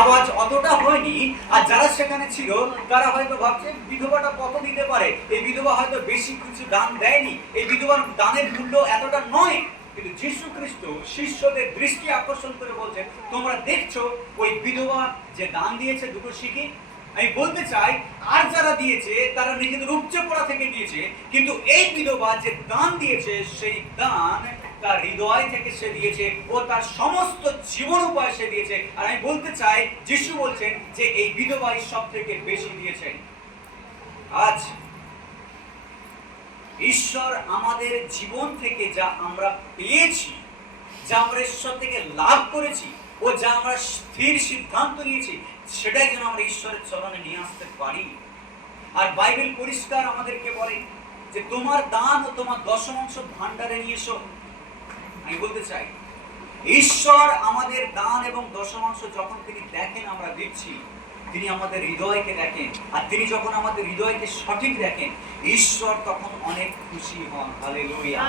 আওয়াজ অতটা হয়নি। আর যারা সেখানে ছিল, তারা হয়তো ভাবছে, বিধবাটা কত দিতে পারে? এই বিধবা হয়তো বেশি কিছু দান দেয়নি। এই বিধবার দানের মূল্য এতটা নয়। কিন্তু যীশু খ্রিস্ট শিষ্যদের দৃষ্টি আকর্ষণ করে বলছেন, তোমরা দেখছ, ওই বিধবা যে দান দিয়েছে দুটো শিখি, আমি বলতে চাই, আর যারা দিয়েছে, তারা নিজেদের উচ্চ পড়া থেকে দিয়েছে, কিন্তু এই বিধবা যে দান দিয়েছে, সেই দান তার হৃদয় থেকে সে দিয়েছে ও তার সমস্ত জীবন উপায় সে দিয়েছে। আর আমি বলতে চাই, যিশু বলছেন যে এই বিধবাই সব থেকে বেশি দিয়েছেন আজ ঈশ্বর আমাদের জীবন থেকে যা আমরা পেয়েছি, যা আমরা ঈশ্বর থেকে লাভ করেছি, ও যা আমরা স্থির সিদ্ধান্ত নিয়েছি, সেটাই যেন আমরা ঈশ্বরের চরণে নিয়ে আসতে পারি। আর বাইবেল পরিষ্কার আমাদেরকে বলে যে তোমার দান ও তোমার দশমাংশ ভান্ডারে নিয়ে এসো। আমি বলতে চাই, ঈশ্বর আমাদের দান এবং দশমাংশ যখন তিনি দেখেন আমরা দিচ্ছি, তিনি আমাদের হৃদয়কে দেখেন। আর তিনি যখন আমাদের হৃদয়কে সঠিক দেখেন, ঈশ্বর তখন অনেক খুশি হন। হালেলুয়া